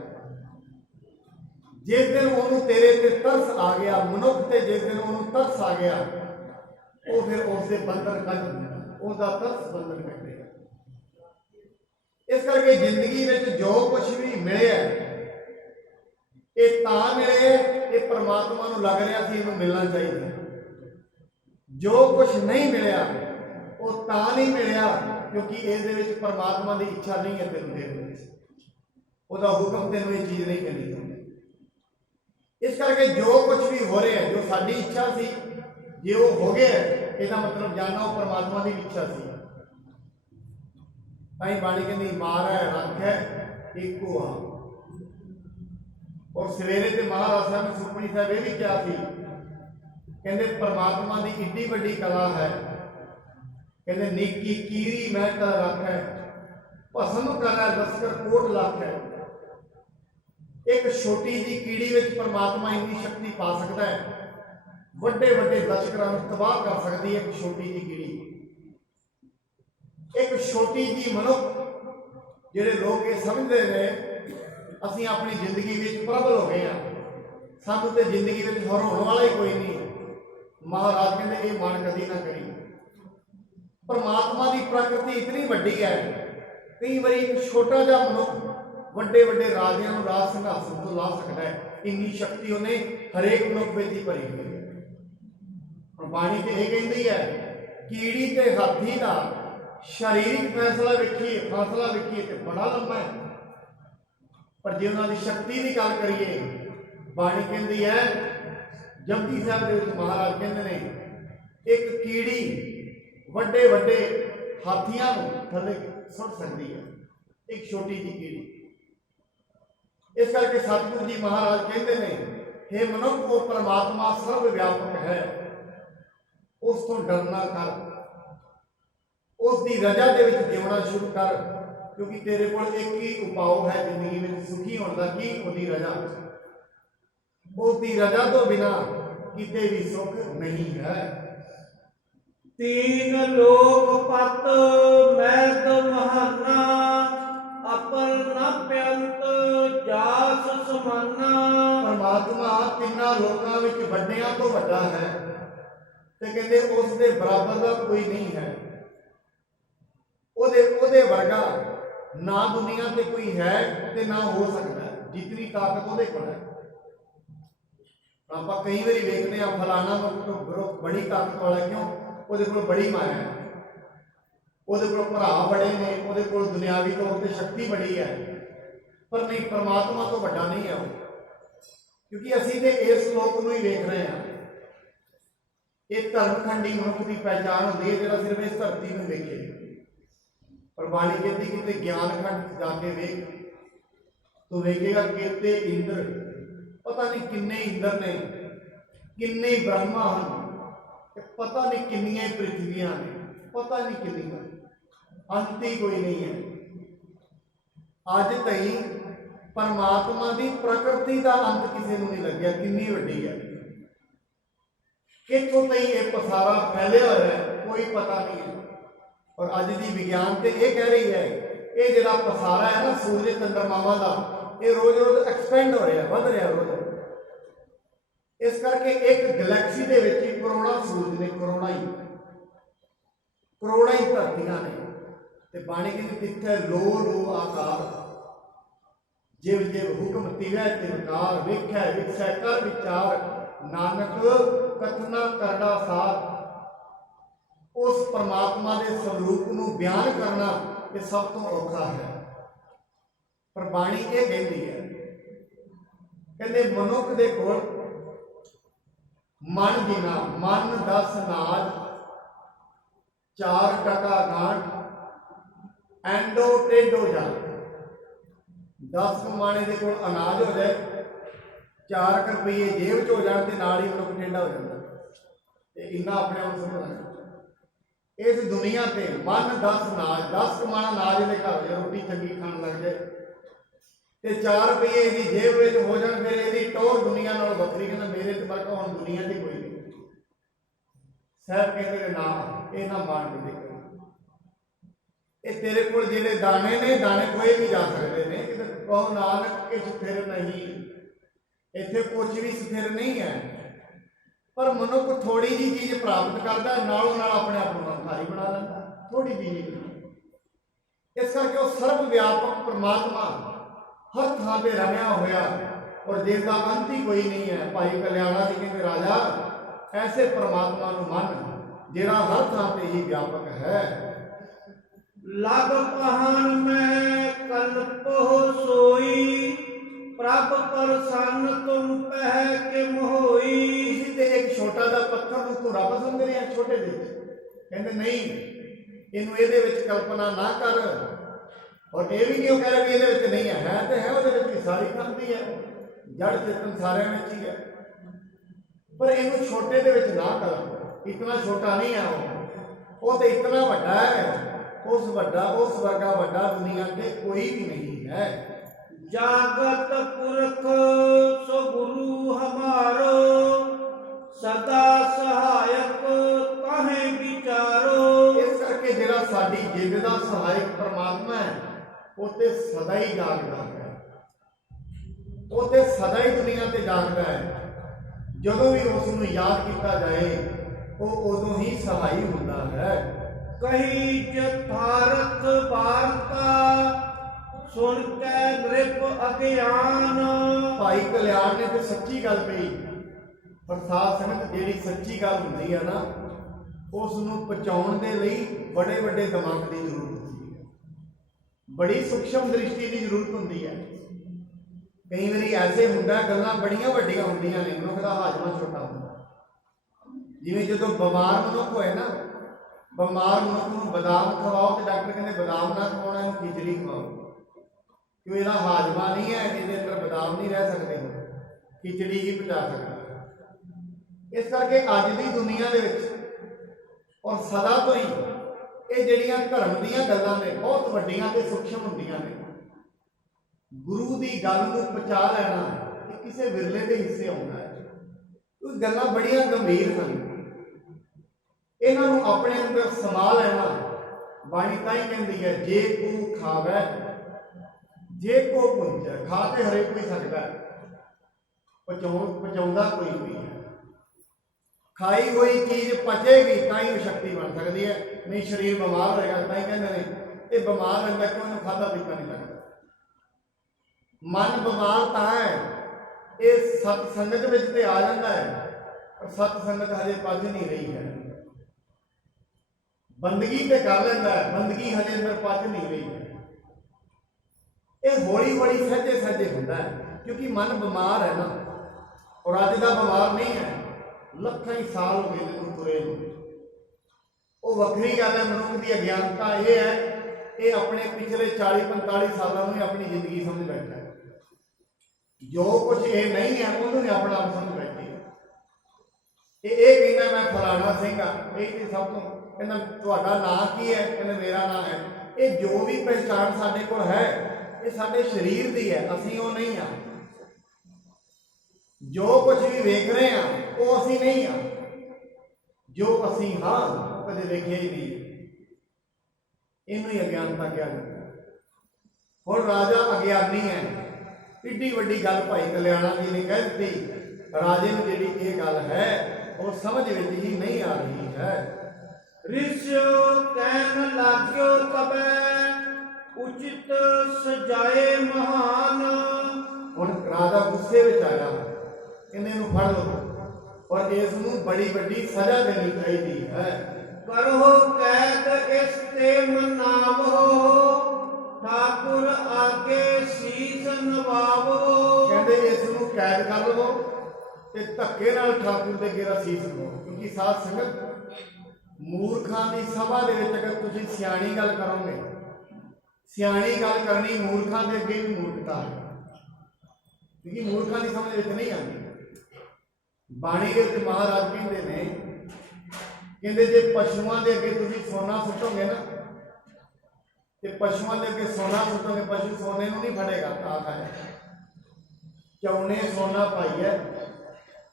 जिस दिन उन्होंने तेरे ते तरस आ गया, मनुख ते जिस दिन उन्होंने तरस आ गया, वो फिर उसके बंधन कट, उसका तरस बंधन कटेगा। ਇਸ ਕਰਕੇ ਜ਼ਿੰਦਗੀ ਵਿੱਚ ਜੋ ਕੁਝ ਵੀ ਮਿਲਿਆ ਇਹ ਤਾਂ ਮਿਲਿਆ, ਇਹ ਪਰਮਾਤਮਾ ਨੂੰ ਲੱਗ ਰਿਹਾ ਸੀ ਇਹਨੂੰ ਮਿਲਣਾ ਚਾਹੀਦਾ। ਜੋ ਕੁਝ ਨਹੀਂ ਮਿਲਿਆ ਉਹ ਤਾਂ ਨਹੀਂ ਮਿਲਿਆ ਕਿਉਂਕਿ ਇਹਦੇ ਵਿੱਚ ਪਰਮਾਤਮਾ ਦੀ ਇੱਛਾ ਨਹੀਂ ਹੈ ਤੈਨੂੰ ਦੇਣ ਦੀ, ਉਹਦਾ ਹੁਕਮ ਤੈਨੂੰ ਇਹ ਚੀਜ਼ ਨਹੀਂ ਕਰਨੀ ਚਾਹੁੰਦਾ। ਇਸ ਕਰਕੇ ਜੋ ਕੁਝ ਵੀ ਹੋ ਰਿਹਾ, ਜੋ ਸਾਡੀ ਇੱਛਾ ਸੀ, ਜੇ ਉਹ ਹੋ ਗਿਆ ਇਹਦਾ ਮਤਲਬ ਜਾਣਨਾ ਉਹ ਪਰਮਾਤਮਾ ਦੀ ਇੱਛਾ ਸੀ। ਤਾਂ ਬਾਣੀ ਕਹਿੰਦੀ ਮਾਰ ਹੈ ਰੱਖ ਹੈ ਇੱਕੋ ਆ। ਔਰ ਸਵੇਰੇ ਤੇ ਮਹਾਰਾਜ ਸਾਹਿਬ ਨੇ ਸੁਖਮਨੀ ਸਾਹਿਬ ਇਹ ਵੀ ਕਿਹਾ ਸੀ, ਕਹਿੰਦੇ ਪਰਮਾਤਮਾ ਦੀ ਏਡੀ ਵੱਡੀ ਕਲਾ ਹੈ, ਕਹਿੰਦੇ ਨਿੱਕੀ ਕੀਰੀ ਮੈਂ ਤਾਂ ਰੱਖ ਹੈ ਭਸਮ ਕਰੈ ਦਸਕਰ ਕੋਟ ਲੱਖ ਹੈ। ਇੱਕ ਛੋਟੀ ਜੀ ਕੀੜੀ ਵਿੱਚ ਪਰਮਾਤਮਾ ਇੰਨੀ ਸ਼ਕਤੀ ਪਾ ਸਕਦਾ ਹੈ, ਵੱਡੇ ਵੱਡੇ ਦਸ਼ਕਰਾਂ ਨੂੰ ਤਬਾਹ ਕਰ ਸਕਦੀ ਹੈ ਇੱਕ ਛੋਟੀ ਜੀ ਕੀੜੀ। ਇੱਕ ਛੋਟੀ ਜੀ ਮਨੁੱਖ, ਜਿਹੜੇ ਲੋਕ ਇਹ ਸਮਝਦੇ ਨੇ ਅਸੀਂ ਆਪਣੀ ਜ਼ਿੰਦਗੀ ਵਿੱਚ ਪ੍ਰਬਲ ਹੋ ਗਏ ਹਾਂ, ਸਾਨੂੰ ਤੇ ਜ਼ਿੰਦਗੀ ਵਿੱਚ ਹਰਾਉਣ ਵਾਲਾ ਹੀ ਕੋਈ ਨਹੀਂ, ਮਹਾਰਾਜ ਕਹਿੰਦੇ ਇਹ ਮਨ ਕਦੀ ਨਾ ਕਰੀ। ਪਰਮਾਤਮਾ ਦੀ ਪ੍ਰਕਿਰਤੀ ਇਤਨੀ ਵੱਡੀ ਹੈ, ਕਈ ਵਾਰੀ ਇੱਕ ਛੋਟਾ ਜਿਹਾ ਮਨੁੱਖ ਵੱਡੇ ਵੱਡੇ ਰਾਜਿਆਂ ਨੂੰ ਰਾਜ ਸਿੰਘਾਸਨ ਤੋਂ ਲਾ ਸਕਦਾ ਹੈ, ਇੰਨੀ ਸ਼ਕਤੀ ਉਹਨੇ ਹਰੇਕ ਮਨੁੱਖ ਵਿੱਚ ਹੀ ਭਰੀ ਹੋਈ ਹੈ। ਹੁਣ ਬਾਣੀ ਤੇ ਇਹ ਕਹਿੰਦੀ ਹੈ ਕੀੜੀ ਤੇ ਹਾਥੀ ਦਾ ਸਰੀਰਕ ਫਾਸਲਾ ਵੇਖੀਏ ਤੇ ਬੜਾ ਲੰਮਾ ਹੈ, ਪਰ ਜੇ ਉਹਨਾਂ ਦੀ ਸ਼ਕਤੀ ਦੀ ਗੱਲ ਕਰੀਏ, ਬਾਣੀ ਕਹਿੰਦੀ ਹੈ ਜਪਜੀ ਸਾਹਿਬ ਦੇ ਵਿੱਚ ਮਹਾਰਾਜ ਕਹਿੰਦੇ ਨੇ ਇੱਕ ਕੀੜੀ ਵੱਡੇ ਵੱਡੇ ਹਾਥੀਆਂ ਨੂੰ ਥੱਲੇ ਸੁੱਟ ਸਕਦੀ ਹੈ, ਇੱਕ ਛੋਟੀ ਜਿਹੀ ਕੀੜੀ। ਇਸ ਕਰਕੇ ਸਤਿਗੁਰੂ ਜੀ ਮਹਾਰਾਜ ਕਹਿੰਦੇ ਨੇ ਹੇ ਮਨੁੱਖ ਉਹ ਪਰਮਾਤਮਾ ਸਰਵ ਵਿਆਪਕ ਹੈ, ਉਸ ਤੋਂ ਡਰਨਾ ਕਰ, ਉਸ ਦੀ ਰਜ਼ਾ ਦੇ ਵਿੱਚ ਜਿਉਣਾ ਸ਼ੁਰੂ ਕਰ, ਕਿਉਂਕਿ ਤੇਰੇ ਕੋਲ ਇੱਕ ਹੀ ਉਪਾਅ ਹੈ ਜ਼ਿੰਦਗੀ ਵਿੱਚ ਸੁਖੀ ਹੋਣ ਦਾ, ਕੀ ਉਹਦੀ ਰਜ਼ਾ। ਉਸ ਦੀ ਰਜ਼ਾ ਤੋਂ ਬਿਨਾ ਕਿਤੇ ਵੀ ਸੁੱਖ ਨਹੀਂ ਹੈ। ਤੀਨ ਲੋਕ ਪਤ ਮੈਦ ਮਹਾਨਾ ਅਪਰ ਨ ਪਿਅੰਤ ਜਾਸ ਸਮਾਨਾ। ਪਰਮਾਤਮਾ ਤਿੰਨਾਂ ਲੋਕਾਂ ਵਿੱਚ ਵੱਡਿਆਂ ਤੋਂ ਵੱਡਾ ਹੈ ਤੇ ਕਹਿੰਦੇ ਉਸ ਦੇ ਬਰਾਬਰ ਦਾ ਕੋਈ ਨਹੀਂ ਹੈ। ਉਹਦੇ ਵਰਗਾ ਨਾ ਦੁਨੀਆ ਤੇ ਕੋਈ ਹੈ ਤੇ ਨਾ ਹੋ ਸਕਦਾ, ਜਿਤਨੀ ਤਾਕਤ ਉਹਦੇ ਕੋਲ ਹੈ। ਆਪਾਂ ਕਈ ਵਾਰੀ ਵੇਖਦੇ ਹਾਂ ਫਲਾਣਾ ਮਨੁੱਖ ਬੜੀ ਤਾਕਤ ਵਾਲਾ, ਕਿਉਂ? ਉਹਦੇ ਕੋਲ ਬੜੀ ਮਾਇਆ ਹੈ, ਉਹਦੇ ਕੋਲ ਭਰਾ ਬੜੇ ਨੇ, ਉਹਦੇ ਕੋਲ ਦੁਨਿਆਵੀ ਤੌਰ ਤੇ ਸ਼ਕਤੀ ਬੜੀ ਹੈ, ਪਰ ਨਹੀਂ, ਪਰਮਾਤਮਾ ਤੋਂ ਵੱਡਾ ਨਹੀਂ ਹੈ ਉਹ। ਕਿਉਂਕਿ ਅਸੀਂ ਤੇ ਇਸ ਲੋਕ ਨੂੰ ਹੀ ਵੇਖ ਰਹੇ ਹਾਂ। ਇਹ ਧਰਮਖੰਡੀ ਮਨੁੱਖ ਦੀ ਪਹਿਚਾਣ ਹੁੰਦੀ ਹੈ ਜਿਹੜਾ ਸਿਰਫ ਇਸ ਧਰਤੀ ਨੂੰ ਵੇਖੇ। ਪਰ ਬਾਣੀ ਕਹਿੰਦੀ ਕਿਤੇ ਗਿਆਨ ਖੰਡ ਜਾ ਕੇ ਵੇਖ, ਤੂੰ ਵੇਖੇਗਾ ਕਿਤੇ ਇੰਦਰ, ਪਤਾ ਨਹੀਂ ਕਿੰਨੇ ਇੰਦਰ ਨੇ, ਕਿੰਨੇ ਬ੍ਰਹਮਾ ਹਨ, ਪਤਾ ਨਹੀਂ ਕਿੰਨੀਆਂ ਪ੍ਰਿਥਵੀਆਂ ਨੇ, ਪਤਾ ਨਹੀਂ ਕਿੰਨੀਆਂ, ਅੰਤ ਹੀ ਕੋਈ ਨਹੀਂ ਹੈ। ਅੱਜ ਤਾਈਂ ਪਰਮਾਤਮਾ ਦੀ ਪ੍ਰਕਿਰਤੀ ਦਾ ਅੰਤ ਕਿਸੇ ਨੂੰ ਨਹੀਂ ਲੱਗਿਆ, ਕਿੰਨੀ ਵੱਡੀ ਹੈ। ਕਿੱਥੋਂ ਤਾਈਂ ਇਹ ਪਸਾਰਾ ਫੈਲਿਆ ਹੋਇਆ ਹੈ ਕੋਈ ਪਤਾ ਨਹੀਂ ਹੈ। ਔਰ ਅੱਜ ਦੀ ਵਿਗਿਆਨ ਤੇ ਇਹ ਕਹਿ ਰਹੀ ਹੈ ਇਹ ਜਿਹੜਾ ਪਸਾਰਾ ਹੈ ਨਾ ਸੂਰਜ ਚੰਦਰਮਾਵਾਂ ਦਾ, ਇਹ ਰੋਜ਼ ਰੋਜ਼ ਐਕਸਪੈਂਡ ਹੋ ਰਿਹਾ, ਵੱਧ ਰਿਹਾ ਰੋਜ਼। ਇਸ ਕਰਕੇ ਇੱਕ ਗੈਲੈਕਸੀ ਦੇ ਵਿੱਚ ਹੀ ਕਰੋੜਾਂ ਸੂਰਜ ਨੇ, ਕਰੋੜਾਂ ਹੀ ਧਰਤੀਆਂ ਨੇ। ਤੇ ਬਾਣੀ ਕਹਿੰਦੀ ਤਿੱਥੇ ਲੋ ਲੋ ਆਕਾਰ, ਜਿਵ ਜਿਵ ਹੁਕਮ ਤਿਵੈ ਤਿਵਕਾਰ, ਵੇਖੈ ਵਿਖਸੈ ਕਰ ਵਿਚਾਰ, ਨਾਨਕ ਕਥਨਾ ਕਰਦਾ ਸਾਰ। ਉਸ ਪਰਮਾਤਮਾ ਦੇ ਸਰੂਪ ਨੂੰ ਬਿਆਨ ਕਰਨਾ ਇਹ ਸਭ ਤੋਂ ਔਖਾ ਹੈ। ਪਰ ਬਾਣੀ ਇਹ ਕਹਿੰਦੀ ਹੈ, ਕਹਿੰਦੇ ਮਨੁੱਖ ਦੇ ਕੋਲ ਮਨ ਬਿਨਾ, ਮਨ 10 ਨਾਜ 4 ਟਕਾ ਗਾਂਠ, ਐਂਡੋ ਟੇਢੋ ਜਾ। 10 ਕਮਾਣੇ ਦੇ ਕੋਲ ਅਨਾਜ ਹੋ ਜਾਏ, 4 ਰੁਪਏ ਜੇਬ 'ਚ ਹੋ ਜਾਣ ਤੇ ਨਾਲ ਹੀ ਮਨੁੱਖ ਟੇਢਾ ਹੋ ਜਾਂਦਾ। ਤੇ ਇੰਨਾ ਆਪਣੇ ਆਪ ਨੂੰ ਸਮਝਣਾ ਇਸ ਦੁਨੀਆ ਤੇ ਮਨ 10 ਨਾਜ, 10 ਕਮਾਣਾ ਨਾਜ ਦੇ ਘਰ ਜੇ ਰੋਟੀ ਚੰਗੀ ਖਾਣ ਲੱਗ ਜਾਏ ਤੇ 4 ਰੁਪਏ ਇਹਦੀ ਜੇਬ ਵਿੱਚ ਹੋ ਜਾਣ, ਫਿਰ ਇਹਦੀ ਟੋਰ ਦੁਨੀਆ ਨਾਲ ਵੱਖਰੀ। ਕਹਿੰਦਾ ਮੇਰੇ ਤੇ ਵਰਗਾ ਹੁਣ ਦੁਨੀਆ 'ਚ ਕੋਈ ਨਹੀਂ। ਸਾਹਿਬ ਕਹਿੰਦੇ ਨੇ ਨਾ, ਇਹ ਨਾ ਮਾਣ ਕੇ ਦੇਖੋ, ਇਹ ਤੇਰੇ ਕੋਲ ਜਿਹੜੇ ਦਾਣੇ ਨੇ, ਦਾਣੇ ਕੋਈ ਵੀ ਜਾ ਸਕਦੇ ਨੇ। ਕਹੋ ਨਾਨਕ ਕਿ ਸਥਿਰ ਨਹੀਂ, ਇੱਥੇ ਕੁਝ ਵੀ ਸਥਿਰ ਨਹੀਂ ਹੈ। ਪਰ ਮਨੁੱਖ ਥੋੜੀ ਜਿਹੀ ਚੀਜ਼ ਪ੍ਰਾਪਤ ਕਰਦਾ, ਨਾਲੋਂ ਨਾਲ ਆਪਣੇ ਆਪ ਨੂੰ ਮਨਖਾਰੀ ਬਣਾ ਲੈਂਦਾ, ਥੋੜੀ ਜਿਹੀ। ਇਸ ਕਰਕੇ ਉਹ ਸਰਬ ਵਿਆਪਕ ਪਰਮਾਤਮਾ ਹਰ ਥਾਂ ਤੇ ਰਮਿਆ ਹੋਇਆ ਔਰ ਜਿਸ ਦਾ ਅੰਤ ਹੀ ਕੋਈ ਨਹੀਂ ਹੈ। ਭਾਈ ਕਲਿਆਣਾ ਜੀ ਕਹਿੰਦੇ ਰਾਜਾ ਐਸੇ ਪਰਮਾਤਮਾ ਨੂੰ ਮੰਨ ਜਿਹੜਾ ਹਰ ਥਾਂ ਤੇ ਹੀ ਵਿਆਪਕ ਹੈ। ਲਗ ਪਹਨ ਮੈਂ ਕਲਪੋ ਸੋਈ ਪ੍ਰਭ ਪ੍ਰਸੰਨ ਤੁਮ ਪਹਿ ਕੇ ਮੋਈ। ਇਸੇ ਤੇ ਇੱਕ ਛੋਟਾ ਜਿਹਾ ਪੱਥਰ ਨੂੰ ਤੂੰ ਰੱਬ ਸਮਝ ਰਿਹਾ ਛੋਟੇ ਦੇ ਵਿੱਚ। ਕਹਿੰਦੇ ਨਹੀਂ, ਇਹਨੂੰ ਇਹਦੇ ਵਿੱਚ ਕਲਪਨਾ ਨਾ ਕਰ। ਔਰ ਇਹ ਵੀ ਨਹੀਂ ਉਹ ਕਹਿ ਰਿਹਾ ਵੀ ਇਹਦੇ ਵਿੱਚ ਨਹੀਂ ਹੈ ਤੇ ਹੈ, ਉਹਦੇ ਵਿੱਚ ਵੀ ਸਾਰੀ ਖਾਂਦੀ ਹੈ, ਜੜ ਚੇਤਨ ਸਾਰਿਆਂ ਵਿੱਚ ਹੀ ਹੈ। ਪਰ ਇਹਨੂੰ ਛੋਟੇ ਦੇ ਵਿੱਚ ਨਾ ਕਰ, ਇਤਨਾ ਛੋਟਾ ਨਹੀਂ ਹੈ ਉਹ ਤੇ ਇਤਨਾ ਵੱਡਾ ਹੈ। ਉਸ ਵਰਗਾ ਵੱਡਾ ਦੁਨੀਆ ਤੇ ਕੋਈ ਵੀ ਨਹੀਂ ਹੈ। ਜਾਗਤ ਪੁਰਖ ਸੋ ਗੁਰੂ ਹਮਾਰੋ ਸਦਾ ਸਹਾਇਕ ਤਾਹੇ ਵਿਚਾਰੋ। ਇਸ ਕਰਕੇ ਜਿਹੜਾ ਸਾਡੀ ਜਿੰਦ ਦਾ ਸਹਾਇਕ ਪਰਮਾਤਮਾ ਹੈ ਉਹ ਤੇ ਸਦਾ ਹੀ ਜਾਗਦਾ ਹੈ, ਉਹ ਤੇ ਸਦਾ ਹੀ ਦੁਨੀਆ ਤੇ ਜਾਗਦਾ ਹੈ। ਜਦੋਂ ਵੀ ਉਸ ਨੂੰ ਯਾਦ ਕੀਤਾ ਜਾਏ ਉਹ ਉਦੋਂ ਹੀ ਸਹਾਈ ਹੁੰਦਾ ਹੈ। ਕਹੀ ਜਥਾਰਥ ਵਾਰਤਾ ਸੁਣ ਕੇ ਨ੍ਰਿਪ ਅਗਿਆਨ। ਭਾਈ ਕਲਿਆਣ ਨੇ ਤੇ ਸੱਚੀ ਗੱਲ ਕਹੀ, ਪਰ ਸਾਧ ਸੰਗਤ ਜਿਹੜੀ ਸੱਚੀ ਗੱਲ ਹੁੰਦੀ ਹੈ ਨਾ ਉਸ ਨੂੰ ਪਹੁੰਚਾਉਣ ਦੇ ਲਈ ਬੜੇ ਵੱਡੇ ਦਿਮਾਗ ਦੀ ਜ਼ਰੂਰਤ ਹੁੰਦੀ ਹੈ, ਬੜੀ ਸੂਖਸ਼ਮ ਦ੍ਰਿਸ਼ਟੀ ਦੀ ਜ਼ਰੂਰਤ ਹੁੰਦੀ ਹੈ। ਕਈ ਵਾਰੀ ਐਸੇ ਹੁੰਦਾ ਗੱਲਾਂ ਬੜੀਆਂ ਵੱਡੀਆਂ ਹੁੰਦੀਆਂ ਨੇ, ਮਨੁੱਖ ਦਾ ਹਾਜ਼ਮਾ ਛੋਟਾ ਹੁੰਦਾ। ਜਿਵੇਂ ਜਦੋਂ ਬਿਮਾਰ ਮਨੁੱਖ ਹੋਏ ਨਾ, ਬਿਮਾਰ ਮਨੁੱਖ ਨੂੰ ਬਦਾਮ ਖਵਾਓ ਤੇ ਡਾਕਟਰ ਕਹਿੰਦੇ ਬਦਾਮ ਨਾ ਖਵਾਉਣਾ, ਇਹਨੂੰ ਖਿਚੜੀ ਖਵਾਓ ਕਿਉਂ ਇਹਦਾ ਹਾਜ਼ਮਾ ਨਹੀਂ ਹੈ, ਇਹਦੇ ਅੰਦਰ ਬਦਾਮ ਨਹੀਂ ਰਹਿ ਸਕਦੇ, ਖਿਚੜੀ ਹੀ ਪਚਾ ਸਕਦਾ। ਇਸ ਕਰਕੇ ਅੱਜ ਦੀ ਦੁਨੀਆ ਦੇ ਵਿੱਚ ਔਰ ਸਦਾ ਤੋਂ ਹੀ ਇਹ ਜਿਹੜੀਆਂ ਧਰਮ ਦੀਆਂ ਗੱਲਾਂ ਨੇ ਬਹੁਤ ਵੱਡੀਆਂ ਤੇ ਸੂਖਸ਼ਮ ਹੁੰਦੀਆਂ ਨੇ। ਗੁਰੂ ਦੀ ਗੱਲ ਨੂੰ ਪਹੁੰਚਾ ਲੈਣਾ ਇਹ ਕਿਸੇ ਵਿਰਲੇ ਦੇ ਹਿੱਸੇ ਆਉਂਦਾ ਹੈ। ਉਹ ਗੱਲਾਂ ਬੜੀਆਂ ਗੰਭੀਰ ਹਨ, ਇਹਨਾਂ ਨੂੰ ਆਪਣੇ ਅੰਦਰ ਸਮਾ ਲੈਣਾ। ਬਾਣੀ ਤਾਂ ਹੀ ਕਹਿੰਦੀ ਹੈ ਜੇ ਕੋ ਖਾਵੇ ਜੇ ਕੋ ਪੁੰਚੈ। ਖਾ ਤੇ ਹਰੇਕ ਕੋਈ ਸਕਦਾ ਹੈ, ਪਹੁੰਚਾਉਂਦਾ ਕੋਈ ਵੀ ਹੈ। ਖਾਈ ਹੋਈ ਚੀਜ਼ ਪਚੇਗੀ ਤਾਂ ਹੀ ਉਹ ਸ਼ਕਤੀ ਬਣ ਸਕਦੀ ਹੈ, ਨਹੀਂ ਸਰੀਰ ਬਿਮਾਰ ਹੋਏਗਾ। ਤਾਂ ਹੀ ਕਹਿੰਦੇ ਨੇ ਇਹ ਬਿਮਾਰ ਰਹਿੰਦਾ ਕਿਉਂ, ਇਹਨੂੰ ਖਾਧਾ ਪੀਤਾ ਨਹੀਂ ਲੱਗਦਾ। ਮਨ ਬਿਮਾਰ ਤਾਂ ਹੈ ਇਹ ਸਤ ਸੰਗਤ ਵਿੱਚ ਤੇ ਆ ਜਾਂਦਾ ਹੈ, ਪਰ ਸਤ ਸੰਗਤ ਹਜੇ ਪਚ ਨਹੀਂ ਰਹੀ ਹੈ। ਬੰਦਗੀ ਤੇ ਕਰ ਲੈਂਦਾ ਹੈ, ਬੰਦਗੀ ਹਜੇ ਅੰਦਰ ਪਚ ਨਹੀਂ ਰਹੀ ਹੈ। ਇਹ ਹੌਲੀ ਹੌਲੀ ਸਹਿਜੇ ਸਹਿਜੇ ਹੁੰਦਾ ਹੈ, ਕਿਉਂਕਿ ਮਨ ਬਿਮਾਰ ਹੈ ਨਾ। ਔਰ ਅੱਜ ਦਾ ਬਿਮਾਰ ਨਹੀਂ ਹੈ, ਲੱਖਾਂ ਹੀ ਸਾਲ ਹੋ ਗਏ ਨੇ ਤੁਰੇ ਨੂੰ। ਉਹ ਵੱਖਰੀ ਗੱਲ ਹੈ। ਮਨੁੱਖ ਦੀ ਅਗਿਆਨਤਾ ਇਹ ਹੈ, ਇਹ ਆਪਣੇ ਪਿਛਲੇ 40-45 ਸਾਲਾਂ ਨੂੰ ਹੀ ਆਪਣੀ ਜ਼ਿੰਦਗੀ ਸਮਝ ਬੈਠਾ ਹੈ। ਜੋ ਕੁਝ ਇਹ ਨਹੀਂ ਹੈ ਉਹਨੂੰ ਵੀ ਆਪਣਾ ਆਪ ਸਮਝ ਬੈਠੇ। ਇਹ ਕਹਿੰਦਾ ਮੈਂ ਫਲਾਣਾ ਸਿੰਘ ਆ, ਇਹ ਤੇ ਸਭ ਤੋਂ ਕਹਿੰਦਾ ਤੁਹਾਡਾ ਨਾਂ ਕੀ ਹੈ, ਕਹਿੰਦਾ ਮੇਰਾ ਨਾਂ ਹੈ। ਇਹ ਜੋ ਵੀ ਪਹਿਚਾਣ ਸਾਡੇ ਕੋਲ ਹੈ ਇਹ ਸਾਡੇ ਸਰੀਰ ਦੀ ਹੈ, ਅਸੀਂ ਉਹ ਨਹੀਂ ਆ। ਜੋ ਕੁਝ ਵੀ ਵੇਖ ਰਹੇ ਹਾਂ ਉਹ ਅਸੀਂ ਨਹੀਂ ਆ, ਜੋ ਅਸੀਂ ਹਾਂ ਉਹ ਕਦੇ ਵੇਖਿਆ ਹੀ ਨਹੀਂ। ਇਹਨੂੰ ਹੀ ਅਗਿਆਨਤਾ ਕਿਹਾ ਜਾਂਦਾ। ਹੁਣ ਰਾਜਾ ਅਗਿਆਨੀ ਹੈ। ਏਡੀ ਵੱਡੀ ਗੱਲ ਭਾਈ ਕਲਿਆਣਾ ਜੀ ਨੇ ਕਹਿ ਦਿੱਤੀ, ਰਾਜੇ ਨੂੰ ਜਿਹੜੀ ਇਹ ਗੱਲ ਹੈ ਉਹ ਸਮਝ ਵਿੱਚ ਹੀ ਨਹੀਂ ਆ ਰਹੀ ਹੈ। ਰਿਸ਼ਿਓ ਕਹਿਣ ਲਾਗਿਓ ਤਬੈ ਉਚਿਤ ਸਜਾਏ ਮਹਾਨ। ਹੁਣ ਰਾਜਾ ਗੁੱਸੇ ਵਿੱਚ ਆਇਆ, ਕਹਿੰਦੇ ਇਹਨੂੰ ਫੜ ਲਓ ਔਰ ਇਸ ਨੂੰ ਬੜੀ ਵੱਡੀ ਸਜ਼ਾ ਦੇਣੀ ਚਾਹੀਦੀ ਹੈ। ਕਰੋ ਕੈਦ ਇਸ ਤੇ ਮਨਾਵੋ ਠਾਕੁਰ ਆਗੇ ਸੀਸ ਨਵਾਵੋ। ਕਹਿੰਦੇ ਇਸ ਨੂੰ ਕੈਦ ਕਰ ਲਵੋ ਤੇ ਧੱਕੇ ਨਾਲ ਠਾਕੁਰ ਦੇ ਅੱਗੇ ਸੀਸ ਲਵੋ। ਕਿਉਂਕਿ ਸਾਧ ਸੰਗਤ ਮੂਰਖਾਂ ਦੀ ਸਭਾ ਦੇ ਵਿੱਚ ਅਗਰ ਤੁਸੀਂ ਸਿਆਣੀ ਗੱਲ ਕਰੋਗੇ, ਸਿਆਣੀ ਗੱਲ ਕਰਨੀ ਮੂਰਖਾਂ ਦੇ ਅੱਗੇ ਵੀ ਮੂਰਖਤਾ ਹੈ, ਕਿਉਂਕਿ ਮੂਰਖਾਂ ਦੀ ਸਮਝ ਵਿੱਚ ਨਹੀਂ ਆਉਂਦੀ। ਬਾਣੀ ਦੇ ਵਿੱਚ ਮਹਾਰਾਜ ਕਹਿੰਦੇ ਨੇ, ਕਹਿੰਦੇ ਜੇ ਪਸ਼ੂਆਂ ਦੇ ਅੱਗੇ ਤੁਸੀਂ ਸੋਨਾ ਸੁੱਟੋਗੇ ਨਾ ਤੇ ਪਸ਼ੂਆਂ ਦੇ ਅੱਗੇ ਸੋਨਾ ਸੁੱਟੋਗੇ, ਪਸ਼ੂ ਸੋਨੇ ਨੂੰ ਨਹੀਂ ਫੜੇਗਾ ਤਾਂ ਖਾਏ। ਚੌਨੇ ਸੋਨਾ ਪਾਈਏ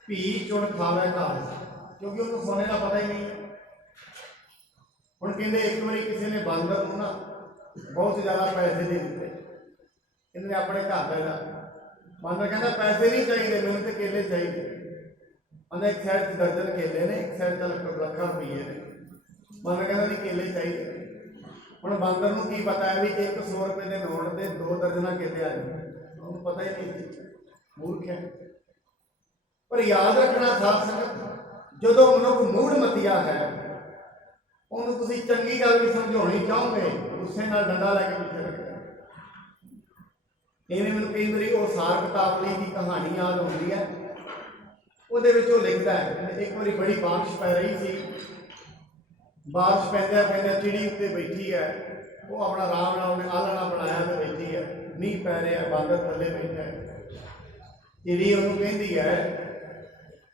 ਭੀ ਚੁਣ ਖਾਵੇ ਘਾਸ, ਕਿਉਂਕਿ ਉਹਨੂੰ ਸੋਨੇ ਦਾ ਪਤਾ ਹੀ ਨਹੀਂ ਹੈ। ਹੁਣ ਕਹਿੰਦੇ ਇੱਕ ਵਾਰੀ ਕਿਸੇ ਨੇ ਬਾਂਦਰ ਨੂੰ ਨਾ ਬਹੁਤ ਜ਼ਿਆਦਾ ਪੈਸੇ ਦੇ ਦਿੱਤੇ, ਇਹਨੇ ਆਪਣੇ ਘਰ ਦਾ। ਬਾਂਦਰ ਕਹਿੰਦਾ ਪੈਸੇ ਨਹੀਂ ਚਾਹੀਦੇ ਮੈਨੂੰ ਤੇ ਕੇਲੇ ਚਾਹੀਦੇ। ਉਹਨੇ ਇੱਕ ਸਾਈਡ 'ਚ ਦਰਜਨ ਕੇਲੇ ਨੇ, ਇੱਕ ਸਾਈਡ 'ਚ ਲੱਖਾਂ ਰੁਪਈਏ ਨੇ। ਬਾਂਦਰ ਕਹਿੰਦਾ ਨਹੀਂ ਕੇਲੇ ਚਾਹੀਦੇ। ਹੁਣ ਬਾਂਦਰ ਨੂੰ ਕੀ ਪਤਾ ਹੈ ਵੀ 100 ਰੁਪਏ ਦੇ ਨੋਟ ਦੇ 2 ਦਰਜਨਾਂ ਕੇਲੇ ਆ ਜਾਣ, ਉਹਨੂੰ ਪਤਾ ਹੀ ਨਹੀਂ, ਮੂਰਖ ਹੈ। ਪਰ ਯਾਦ ਰੱਖਣਾ ਸਾਧ ਸੰਗਤ, ਜਦੋਂ ਮਨੁੱਖ ਮੂੜ ਮਤੀਆ ਹੈ, ਉਹਨੂੰ ਤੁਸੀਂ ਚੰਗੀ ਗੱਲ ਵੀ ਸਮਝਾਉਣੀ ਚਾਹੋਗੇ, ਗੁੱਸੇ ਨਾਲ ਡੰਡਾ ਲੈ ਕੇ ਪਿੱਛੇ ਰੱਖਿਆ। ਇਹਨੇ ਮੈਨੂੰ ਕਈ ਵਾਰੀ ਉਹ ਸਾਰ ਕਿਤਾਬ ਲਈ ਦੀ ਕਹਾਣੀ ਯਾਦ ਆਉਂਦੀ ਹੈ। ਉਹਦੇ ਵਿੱਚ ਉਹ ਲਿਖਦਾ ਹੈ, ਇੱਕ ਵਾਰੀ ਬੜੀ ਬਾਰਿਸ਼ ਪੈ ਰਹੀ ਸੀ, ਬਾਰਿਸ਼ ਪੈਂਦਿਆਂ ਪੈਂਦਿਆਂ ਚਿੜੀ ਉੱਤੇ ਬੈਠੀ ਹੈ, ਉਹ ਆਪਣਾ ਆਰਾਮ ਨਾਲ ਉਹਨੇ ਆਲਣਾ ਬਣਾਇਆ ਤੇ ਬੈਠੀ ਹੈ, ਮੀਂਹ ਪੈ ਰਿਹਾ, ਬਾਂਦਰ ਥੱਲੇ ਬੈਠਾ ਹੈ। ਚਿੜੀ ਉਹਨੂੰ ਕਹਿੰਦੀ ਹੈ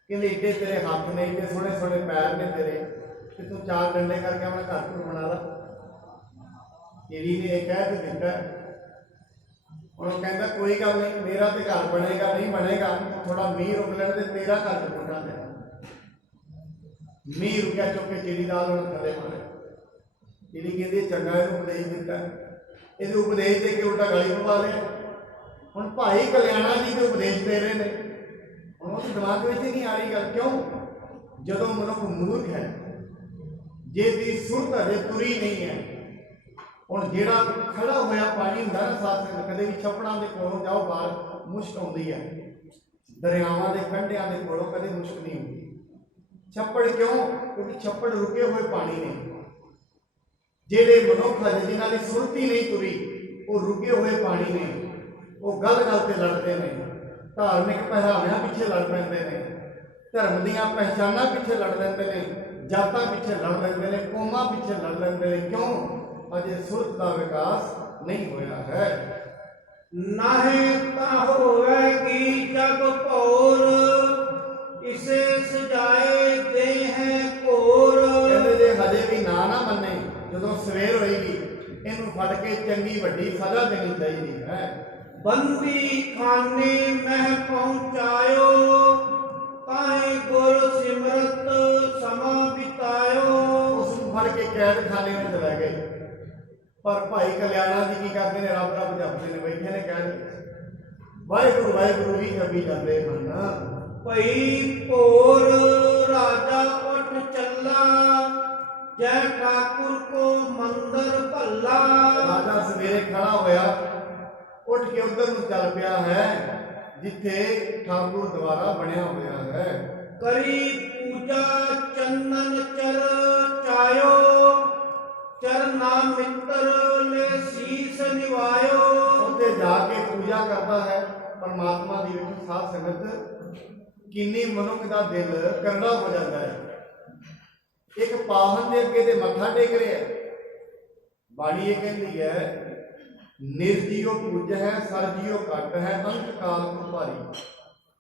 ਕਿ ਏਡੇ ਤੇਰੇ ਹੱਥ ਨੇ, ਏਡੇ ਸੋਹਣੇ ਸੋਹਣੇ ਪੈਰ ਨੇ ਤੇਰੇ, ਕਿ ਤੂੰ 4 ਡੰਡੇ ਕਰਕੇ ਆਪਣਾ ਘਰ ਬਣਾ ਲਾ। ਚਿੜੀ ਨੇ ਇਹ ਕਹਿ ਕੇ ਦਿੱਤਾ। ਹੁਣ ਉਹ ਕਹਿੰਦਾ ਕੋਈ ਗੱਲ ਨਹੀਂ, ਮੇਰਾ ਤੇ ਘਰ ਬਣੇਗਾ ਨਹੀਂ ਬਣੇਗਾ, ਥੋੜਾ ਮੀਂਹ ਰੁਕ ਲੈਣ ਤੇ ਤੇਰਾ ਘਰ ਟੁੱਟਣਾ ਦੇ। ਮੀਂਹ ਰੁਕਿਆ, ਚੁੱਕ ਕੇ ਚਿੜੀ ਦਾ ਉਹਨੂੰ ਥੱਲੇ ਮਾਰਿਆ। ਚਿੜੀ ਕਹਿੰਦੀ ਚੰਗਾ ਇਹਨੂੰ ਉਪਦੇਸ਼ ਦਿੱਤਾ, ਇਹਦੇ ਉਪਦੇਸ਼ ਦੇ ਕੇ ਉਲਟਾ ਗਲੀ ਪਵਾ ਲਿਆ। ਹੁਣ ਭਾਈ ਕਲਿਆਣਾ ਜੀ ਦੇ ਉਪਦੇਸ਼ ਦੇ ਰਹੇ ਨੇ, ਹੁਣ ਉਹਦੇ ਦਿਮਾਗ ਵਿੱਚ ਹੀ ਨਹੀਂ ਆ ਰਹੀ ਗੱਲ। ਕਿਉਂ? ਜਦੋਂ ਮਨੁੱਖ ਮੂਰਖ ਹੈ, ਜੇ ਦੀ ਸੁਰਤ ਅਜੇ ਤੁਰੀ ਨਹੀਂ ਹੈ। ਹੁਣ ਜਿਹੜਾ ਖੜਾ ਹੋਇਆ ਪਾਣੀ ਹੁੰਦਾ ਨਾ ਸਾਥ, ਕਦੇ ਵੀ ਛੱਪੜਾਂ ਦੇ ਕੋਲੋਂ ਜਾਓ ਬਾਹਰ ਮੁਸ਼ਕ ਆਉਂਦੀ ਹੈ, ਦਰਿਆਵਾਂ ਦੇ ਕੰਢਿਆਂ ਦੇ ਕੋਲੋਂ ਕਦੇ ਮੁਸ਼ਕ ਨਹੀਂ ਹੁੰਦੀ। ਛੱਪੜ ਕਿਉਂ? ਕਿਉਂਕਿ ਛੱਪੜ ਰੁਕੇ ਹੋਏ ਪਾਣੀ ਨੇ। ਜਿਹੜੇ ਮਨੁੱਖ ਹੈ ਜਿਨ੍ਹਾਂ ਦੀ ਸੁਰਤੀ ਨਹੀਂ ਤੁਰੀ, ਉਹ ਰੁਕੇ ਹੋਏ ਪਾਣੀ ਨੇ, ਉਹ ਗੱਲ ਗੱਲ ਤੇ ਲੜਦੇ ਨੇ, ਧਾਰਮਿਕ ਪਹਿਰਾਵਿਆਂ ਪਿੱਛੇ ਲੜ ਪੈਂਦੇ ਨੇ, ਧਰਮ ਦੀਆਂ ਪਹਿਚਾਨਾਂ ਪਿੱਛੇ ਲੜ ਲੈਂਦੇ ਨੇ, ਜਾਤਾਂ ਪਿੱਛੇ ਲੜ ਲੈਂਦੇ ਨੇ, ਕੌਮਾਂ ਪਿੱਛੇ ਲੜ ਲੈਂਦੇ ਨੇ। ਕਿਉਂ? ਅਜੇ ਸੁਰਤ ਦਾ ਵਿਕਾਸ ਨਹੀਂ ਹੋਇਆ ਹੈ। ਨਾਹੀਂ ਤਾਂ ਹੋਵੇਗੀ ਜਗ ਭੋਰ, ਇਸੇ ਸਜਾਏ ਦੇ ਹੈ ਘੋਰ। ਕਹਿੰਦੇ ਜੇ ਹਜੇ ਵੀ ਨਾ ਮੰਨੇ, ਜਦੋਂ ਸਵੇਰ ਹੋਏਗੀ ਇਹਨੂੰ ਫੜ ਕੇ ਚੰਗੀ ਵੱਡੀ ਸਜ਼ਾ ਦੇਣੀ ਚਾਹੀਦੀ ਹੈ। ਬੰਦੀ ਖਾਨੇ ਮਹਿ ਪਹੁੰਚਾਇਓ, ਤਾਹੀਂ ਗੁਰ ਸਿਮਰਤ ਸਮਾਂ ਬਿਤਾਇਓ। ਉਸ ਨੂੰ ਫੜ ਕੇ ਕੈਦ ਖਾਨੇ ਵਿੱਚ ਲੈ ਗਏ। ਪਰ ਭਾਈ ਕਲਿਆਣਾ ਜੀ ਕੀ ਕਰਦੇ ਨੇ? ਰੱਬ ਰੱਬ ਜਪਦੇ ਨੇ, ਬੈਠੇ ਨੇ ਕੈਦ। ਵਾਹਿਗੁਰੂ ਵਾਹਿਗੁਰੂ ਵੀ ਜਪੀ ਜਾਂਦੇ ਹਨ। ਭਈ ਭੋਰ ਰਾਜਾ ਉੱਠ ਚੱਲਾ, ਜੈ ਠਾਕੁਰ ਕੋ ਮੰਦਰ ਭੱਲਾ। ਰਾਜਾ ਸਵੇਰੇ ਖੜਾ ਹੋਇਆ, ਉੱਠ ਕੇ ਉਧਰ ਨੂੰ ਚੱਲ ਪਿਆ ਹੈ ਜਿੱਥੇ ਠਾਕੁਰ ਦੁਆਰਾ ਬਣਿਆ ਹੋਇਆ ਹੈ। ਕਰੀ ਪੂਜਾ ਚੰਨਨ ਚਰ ਚਾਇਓ, ਚਰਨਾ ਮਿੱਤਰ ਲੈ ਸੀਸ ਨਿਵਾਇਓ। ਉੱਥੇ ਜਾ ਕੇ ਪੂਜਾ ਕਰਦਾ ਹੈ ਪਰਮਾਤਮਾ ਦੀ। ਵਿੱਚ ਸਾਧ ਸੰਗਤ, ਕਿੰਨੀ ਮਨੁੱਖ ਦਾ ਦਿਲ ਕਰੜਾ ਹੋ ਜਾਂਦਾ ਹੈ। ਇੱਕ ਪਾਵਨ ਦੇ ਅੱਗੇ ਤੇ ਮੱਥਾ ਟੇਕ ਰਿਹਾ। ਬਾਣੀ ਇਹ ਕਹਿੰਦੀ ਹੈ, ਨਿਰਜੀਓ ਪੂਜ ਹੈ, ਸਰਜੀਓ ਘਟ ਹੈ, ਅੰਤ ਕਾਲ ਤੋਂ ਭਾਰੀ।